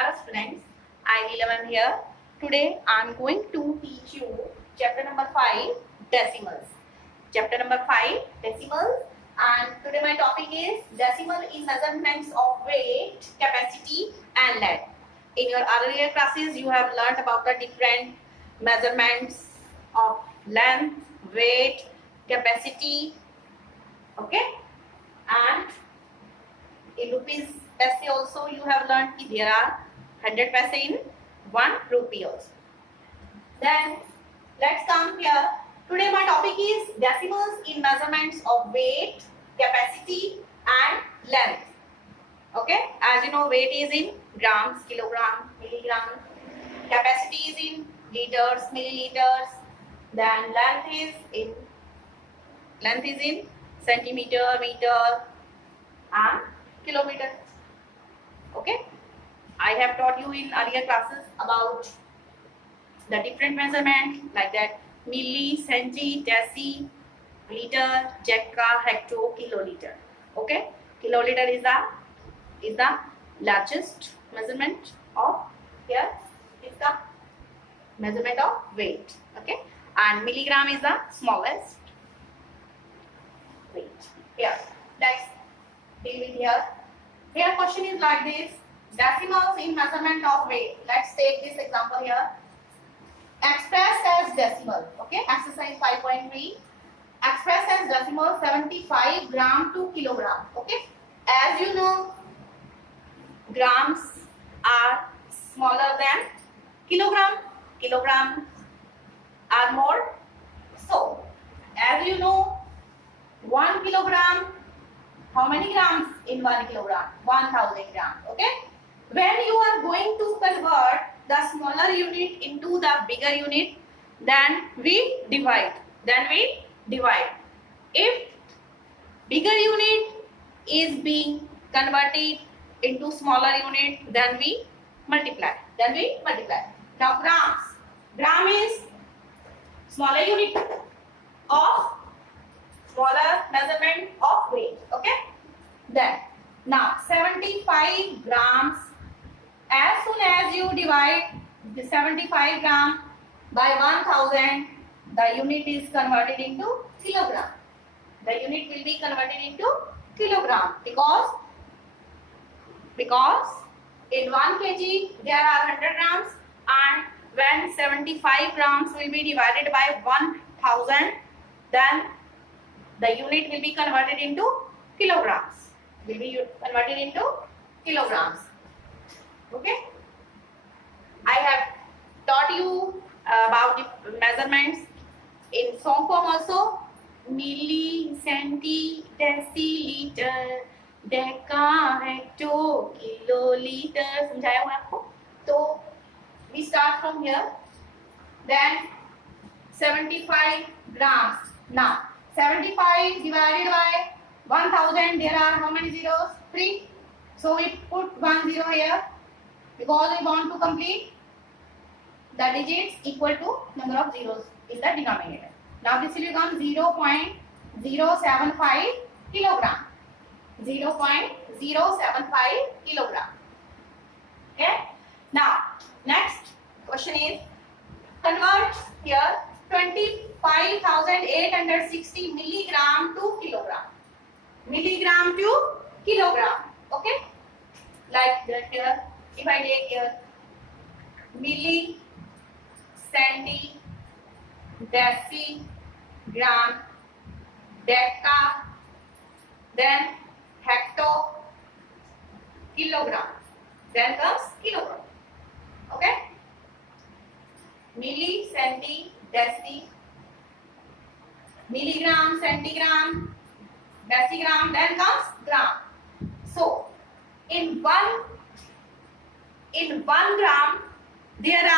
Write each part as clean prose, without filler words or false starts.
Hello students, I Neelam here. Today I am going to teach you chapter number 5 decimals. Chapter number 5 decimals, and today my topic is decimal in measurements of weight, capacity and length. In your earlier classes you have learnt about the different measurements of length, weight, capacity, okay, and in rupees paise also you have learned that there are 100 paise in 1 rupee also. Then let's come here. Today my topic is decimals in measurements of weight, capacity and length. Okay, as you know, weight is in grams, kilogram, milligram. Capacity is in liters, milliliters. Then length is in centimeter, meter and kilometer. Okay, I have taught you in earlier classes about the different measurements like that: milli, centi, deci, liter, jekka, hecto, kiloliter. Okay, kiloliter is the largest measurement of here is the measurement of weight. Okay, and milligram is the smallest weight. Here, let's deal with here. Here question is like this: decimals in measurement of weight. Let's take this example here. Expressed as decimal. Okay, exercise 5.3. Expressed as decimal 75 gram to kilogram. Okay, as you know, grams are smaller than kilogram. Kilogram are more. So, as you know, 1 kilogram, how many grams in 1 kilogram? 1000 grams. Okay. When you are going to convert the smaller unit into the bigger unit, then we divide. If bigger unit is being converted into smaller unit, then we multiply. Now grams. Gram is smaller unit of smaller measurement of weight. Okay. Then now 75 grams. As soon as you divide the 75 gram by 1000, the unit is converted into kilogram. The unit will be converted into kilogram because in 1 kg there are 100 grams, and when 75 grams will be divided by 1000, then the unit will be converted into kilograms. Okay. I have taught you about the measurements in song form also. Milli, centi, deci, liter, Deka, hecto, kilolitre. समझाया हुआ आपको? तो we start from here. Then 75 grams. Now 75 divided by 1000, there are how many zeros? 3. So we put 1 zero here because we want to complete the digits equal to number of zeros in the denominator. Now this will become 0.075 kilogram. 0.075 kilogram. Okay. Now next question is convert here 25,860 milligram to kilogram. Milligram to kilogram. Okay. Like that here. If I take here milli, centi, deci, gram, deca, then hecto, kilogram, then comes kilogram. Okay. Milli, centi, deci, milligram, centigram, decigram, then comes gram. So in one gram there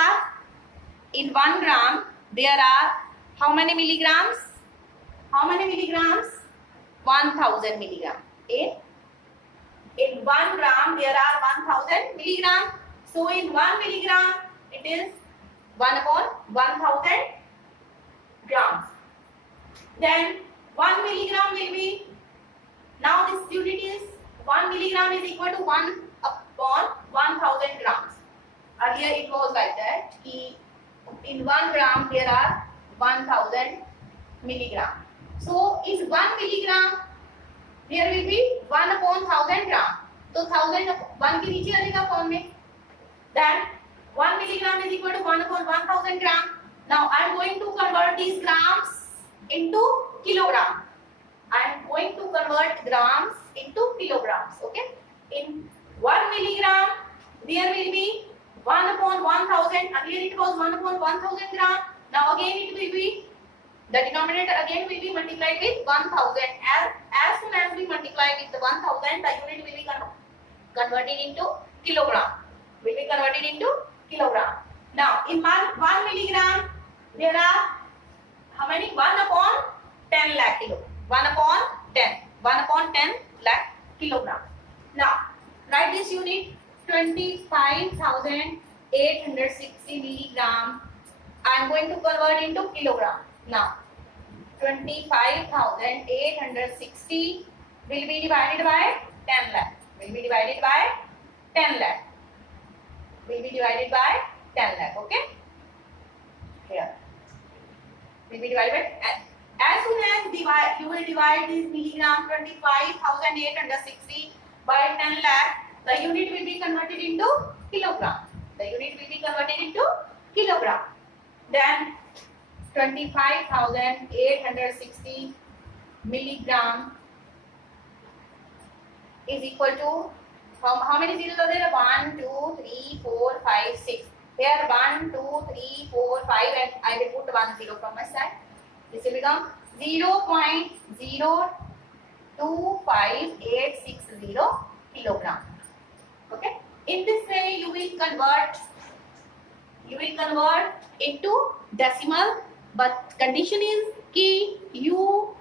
are how many milligrams? 1000 milligram. In 1 gram there are 1000 milligram. So in 1 milligram it is 1/1000 grams. Then 1 milligram will be, now this unit is 1 milligram is equal to 1/1000 grams. in 1 gram there are 1000 milligram. So in 1 milligram there will be 1 upon 1000 gram. तो 1000 1 के नीचे आ जाएगा form में. Then 1 milligram is equal to 1 upon 1000 gram. Now I am going to convert these grams into kilogram. I am going to convert grams into kilograms. Okay. In 1 milligram there will be 1 upon 1000. Earlier it was 1 upon 1000 gram. Now again it will be, the denominator again will be multiplied with 1000. As soon as we multiply with the 1000, the unit will be converted into kilogram. Will be converted into kilogram. Now in 1 milligram there are how many? 1 upon 10 lakh kilo. 1 upon 10. 1 upon 10 lakh kilogram. Now write this unit. 25,860 milligram. I am going to convert into kilogram. Now 25,860 will be divided by 10 lakh. Will be divided by 10 lakh. Will be divided by 10 lakh. Okay. Here. Will be divided by. As soon as you will divide this milligram 25,860 by 10 lakh, the unit will be converted into kilogram. The unit will be converted into kilogram. Then 25,860 milligram is equal to how many zeros are there? 1, 2, 3, 4, 5, 6. Here 1, 2, 3, 4, 5, and I will put 1 0 from my side. This will become 0.025860 kilogram. Okay. In this way, you will convert into decimal. But condition is कि you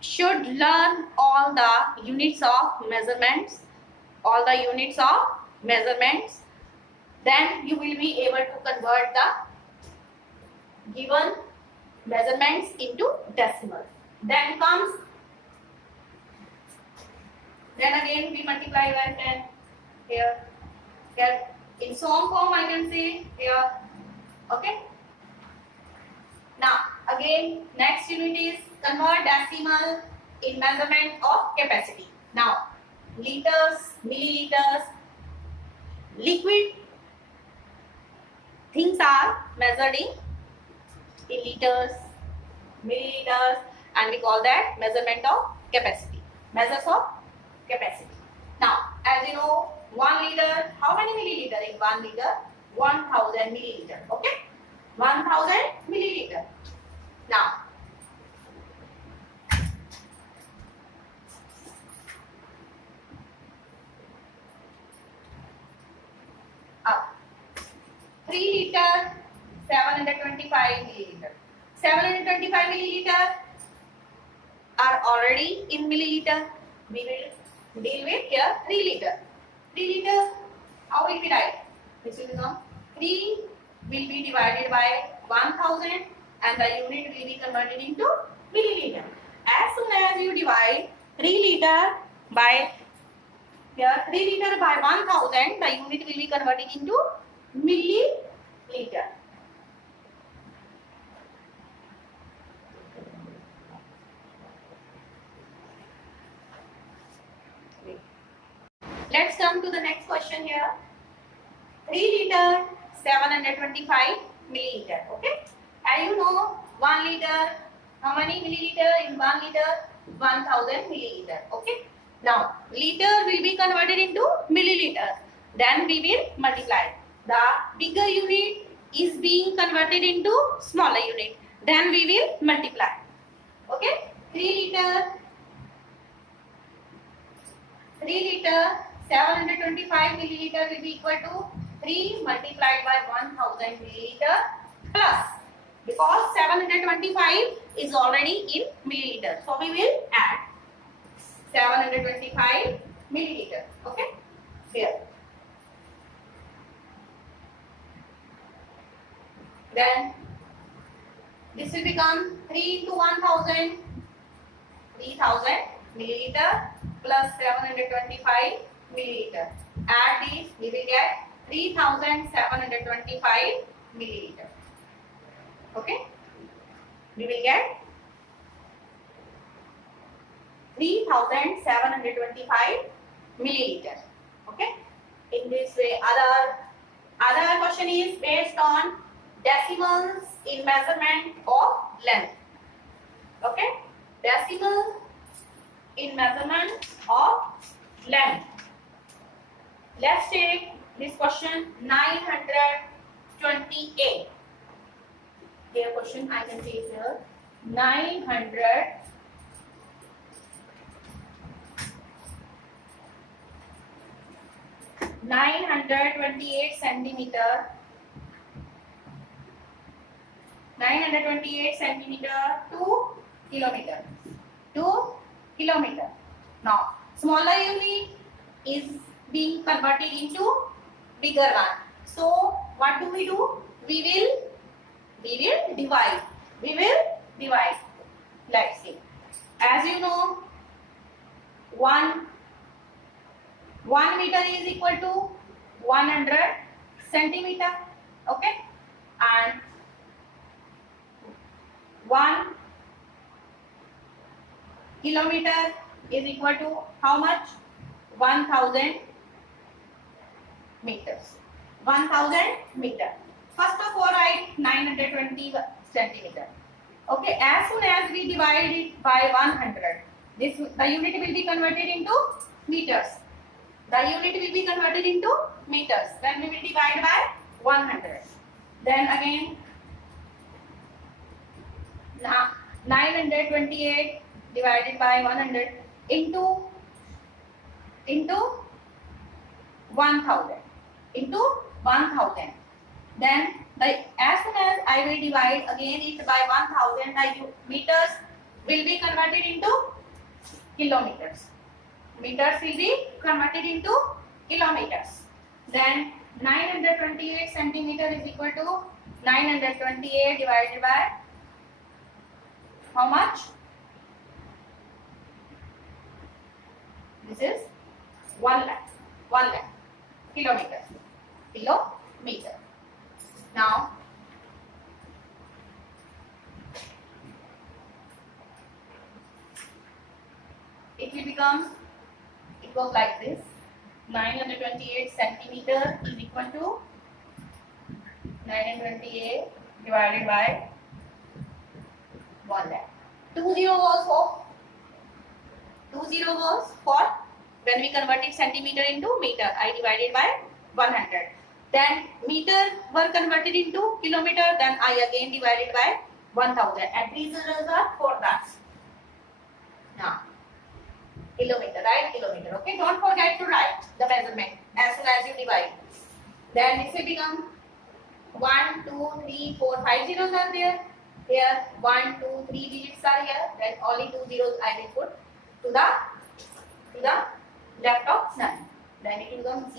should learn all the units of measurements. All the units of measurements. Then you will be able to convert the given measurements into decimal. Then again we multiply by 10 here. In sum form I can say here. Okay. Now again next unit is convert decimal in measurement of capacity. Now liters, milliliters, liquid things are measured in liters, milliliters, and we call that measurement of capacity. Measures of capacity. Now, as you know, 1 liter, how many milliliter in 1 liter? 1000 milliliter. Okay? 1000 milliliter. Now, up 3 liter, 725 milliliter. 725 milliliter are already in milliliter. We will deal with here 3 liter. 3 liter, how will we write? This will become 3 will be divided by 1000 and the unit will be converted into milliliter. As soon as you divide 3 liter by here 3 liter by 1000, the unit will be converted into milliliter. Let's come to the next question here. 3 liter, 725 milliliter. Okay. And you know 1 liter, how many milliliter in 1 liter? 1000 milliliter. Okay. Now liter will be converted into milliliter. Then we will multiply. The bigger unit is being converted into smaller unit. Then we will multiply. Okay. 3 liter, 725 milliliter will be equal to 3 multiplied by 1000 milliliter plus, because 725 is already in milliliter, so we will add 725 milliliter. Okay, here. Then this will become 3 into 1000, 3000 milliliter plus 725 milliliter. Add these, we will get 3725 milliliter. Okay, we will get 3725 milliliter. Okay, in this way. Other question is based on decimals in measurement of length. Okay, decimal in measurement of length. Let's take this question 928. Here question I can take here 928 centimeter. 928 centimeter to kilometer. Now, smaller unit is being converted into bigger one. So, what do? We will divide. Let's see. As you know, 1 meter is equal to 100 centimeter. Okay, and 1 kilometer is equal to how much? 1000 meters. 1000 meter. First of all, write 920 centimeter. Okay, as soon as we divide it by 100, the unit will be converted into meters. When we will divide by 100. Then again, 928 divided by 100 into 1000. Then as soon as I will divide again it by 1000, the meters will be converted into kilometers. Then 928 centimeter is equal to 928 divided by how much? This is 1 lakh. Kilometer. Now, it goes like this. 928 centimeter is equal to 928 divided by 1 lakh. 20 was for when we converted centimeter into meter. I divided by 100. Then meter were converted into kilometer. Then I again divided by 1000. And these are for that. Now, kilometer, right? Kilometer. Okay. Don't forget to write the measurement as soon as you divide. Then this will become 1, 2, 3, 4, 5 zeros are there. Here 1, 2, 3 digits are here. Then only 2 zeros I will put to the left of none. Then it will become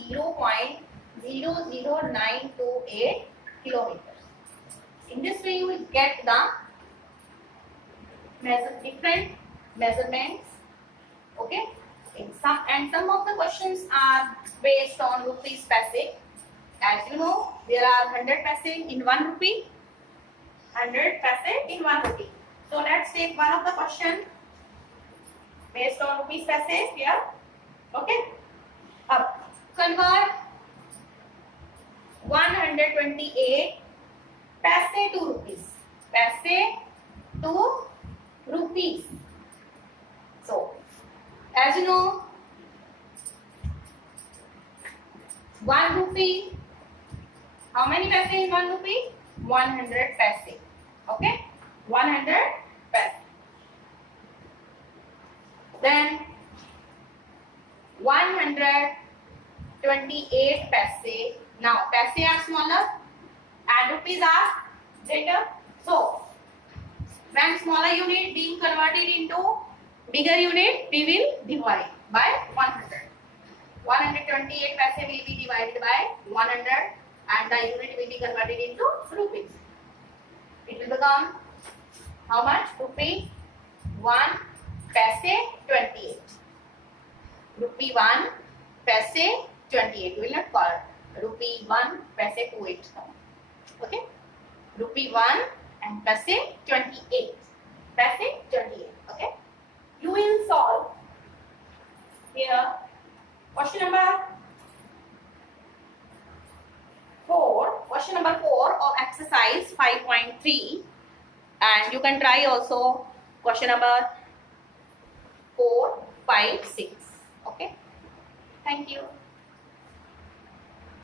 0.00928 kilometers. In this way, you will get the different measurements. Okay. Some of the questions are based on rupees paise. As you know, there are 100 paise in 1 rupee. 100 paise in 1 rupee. So let's take one of the question based on rupees paise here. Okay. Convert 128 paise to rupees. So, as you know, 1 rupee. How many paise in 1 rupee? 100 paise. Okay, 100 paise. Then 128 paise. Now paise are smaller and rupees are greater. So when smaller unit being converted into bigger unit, we will divide by 100. 128 paise will be divided by 100 and the unit will be converted into rupees. It will become how much? Rupee 1 paise 28. Rupee 1 paise 28. We will not call rupee 1 paise 28. Okay. Rupee 1 and pressing 28. Pressing 28. Okay. You will solve here question number 4. Question number 4 of exercise 5.3, and you can try also question number 4, 5, 6. Okay. Thank you.